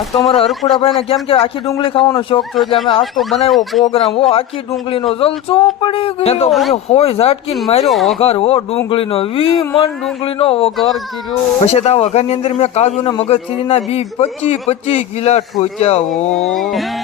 આજ તો અમારા હરખુડાભાઈ ને કેમ કે આખી ડુંગળી ખાવાનો શોખ થયો એટલે અમે આજ તો બનાવ્યો પ્રોગ્રામ. ઓ આખી ડુંગળીનો જલસો પડી ગયો. તો પછી હોય ઝાટકી માર્યો વઘાર. ઓ ડુંગળીનો વી મન ડુંગળીનો વઘાર કર્યો. પછી તો વઘાર વઘારની અંદર મેં કાજુ ને મગજથીના બી પચી પચી કિલા ઠોચ્યા ઓ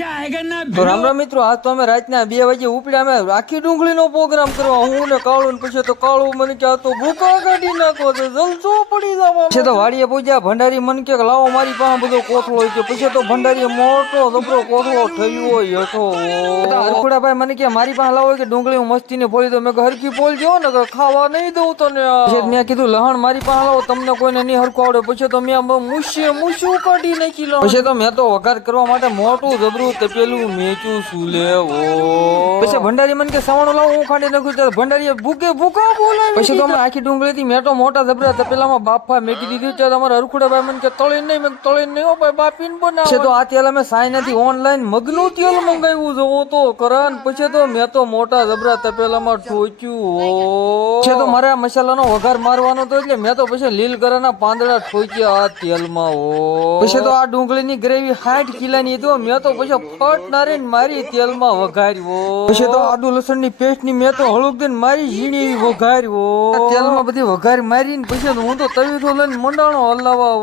મજા ના તો રામ મિત્રો આજ તો અમે રાતના બે વાગે ઉપડ્યા અમે રાખી ડુંગળી નો પ્રોગ્રામ કરવા હું ને કાળું પછી તો કાળું મને કે તો ભૂકા કાઢી નાખો તો જલસો પડી જવા પછી તો વાડીએ પૂજ્યા ભંડારી મન કે લાવો મારી પાસે બધો કોથળો છે. પછી તો ભંડારી મોટો જબરો કોથળો થયો હતો અરખુડા ભાઈ મને કે મારી પાસે લાવો કે ડુંગળી હું મસ્તી ને ફોલી દો. મેં કે હરખી ફોલ જો ને કે ખાવા નહીં દઉં તને મેં કીધું લહણ મારી પાસે લાવો તમને કોઈને નહીં હરખું આવડે. પછી તો મેં મૂછે મૂછું કાઢી નાખી લો પછી તો મેં તો વઘાર કરવા માટે મોટું જબરું તપેલું મેચ્યું લે ઓ. પછી ભંડારી મને કે સવાણો લાવો હું ખાડી નાખું તો ભંડારીએ ભૂકે ભૂકા બોલે પછી તો અમે આખી ડુંગળી થી મેં તો મોટા જબરા તપેલામાં બાફા મેકી દીધું ત્યારે અમારા હરખુડાભાઈ મને કે તળી નહીં મેં તળી નહીં હો ભાઈ બાપીન બનાવો. છે તો આ તેલ અમે સાયનાથી ઓનલાઈન મગનું તેલ મંગાવ્યું જોવો તો કરન પછી તો મેં તો મોટા જબરા તપેલામાં ઠોક્યું ઓ. પછી તો મારે આ મસાલાનો વઘાર મારવાનો તો એટલે મેં તો પછી લીલ કરાના પાંદડા ઠોક્યા આ તેલમાં ઓ. પછી તો આ ડુંગળીની ગ્રેવી સાઠ કિલાની તો મેં તો પછી ફટ નારીને મારી તેલમાં વઘાર્યો. પછી તો આદુ લસણની પેસ્ટની મેં તો હળુક દઈને મારી ઝીણી એવી વઘાર્યો. તેલમાં બધી વઘાર મારીને પછી હું તો તવી તો લઈને મંડાણો હલાવા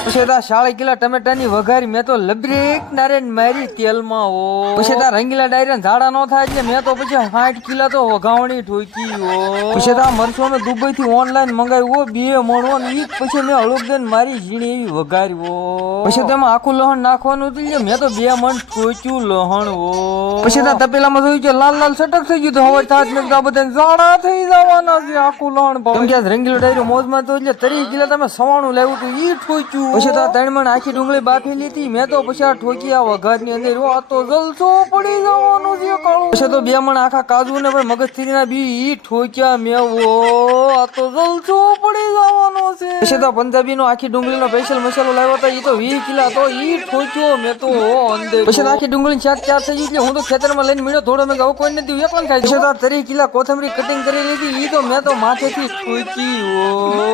ઓ પછી તા શાળી કિલા ટમેટાની વઘારી મેં તો લબ્રેક નારેન મારી તેલમાં ઓ પછી તા રંગીલા ડાયરા ઝાડા નો થાય એટલે મેં તો પછી સાઠ કિલા તો વઘાવણી ઠોકી ઓ પછી તા ને દુબઈ થી ઓનલાઈન મંગાવ્યું ઓ બે મણવો ને ઈ પછી મેં હળુક મારી ઝીણી એવી વઘારી ઓ પછી તેમાં આખું લહણ નાખવાનું હતું એટલે મેં તો બે મણ ઠોક્યું લહણ ઓ પછી તા તપેલામાં જોયું કે લાલ લાલ સટક થઈ ગયું તો હવે થાત કીધું આ બધા ઝાડા થઈ જવાના છે આખું લહણ કેમ કે રંગીલો ડાયરો મોજમાં તો એટલે તરી કિલા તમે સવાણું લેવું તો ઈ ઠોક્યું પછી તો ત્રણ મણ આખી ડુંગળી બાફી લીધી. મેં તો પછી આ ઠોકી આ વઘારની અંદર ઓ આ તો જલસો પડી જવાનું છે કાળો. પછી તો બે મણ આખા કાજુ ને ભાઈ મગજથીના બી ઈ ઠોક્યા મેં આ તો જલસો પડી જવાનો છે. પછી તો પંજાબી નો આખી ડુંગળીનો સ્પેશિયલ મસાલો લાવ્યો હતો ઈ તો વીસ કિલા તો ઈ ઠોક્યો મેં તો. અંદર પછી આખી ડુંગળી ચાર ચાર થઈ ગઈ હું તો ખેતરમાં લઈને મળ્યો થોડો મેં કોઈ નથી. એકલા ખાઈ પછી તો આ તરી કિલા કોથમરી કટિંગ કરી લીધી. ઈ તો મેં તો માથેથી ઠોકી ઓ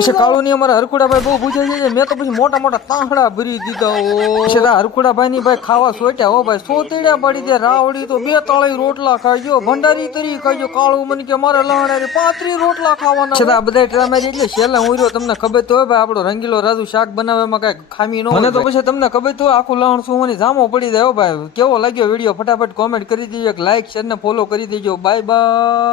પછી કાળુ ની અમારા હરકુડાભાઈ બહુ પૂછે છે મેં તો પછી મોટા મોટા તાંહડા ભરી દીધા ઓ પછી હરકુડાભાઈ ની ભાઈ ખાવા સોટ્યા હો ભાઈ. સોતેડ્યા પડી દે રાવડી તો બે તળાઈ રોટલા ખાઈજો ભંડારી તરી ખાજો કાળું મને કે મારે લહણારી પાંત્રી રોટલા ખાવાના છે આ બધા ટ્રામા એટલે છેલ્લા ઉર્યો તમને ખબર તો હોય ભાઈ આપણો રંગીલો રાજુ શાક બનાવે એમાં કઈ ખામી ન મને તો પછી તમને ખબર તો આખું લહણ શું જામો પડી જાય હો ભાઈ. કેવો લાગ્યો વીડિયો? ફટાફટ કોમેન્ટ કરી દેજો લાઈક શેર ને ફોલો કરી દેજો. Bye bye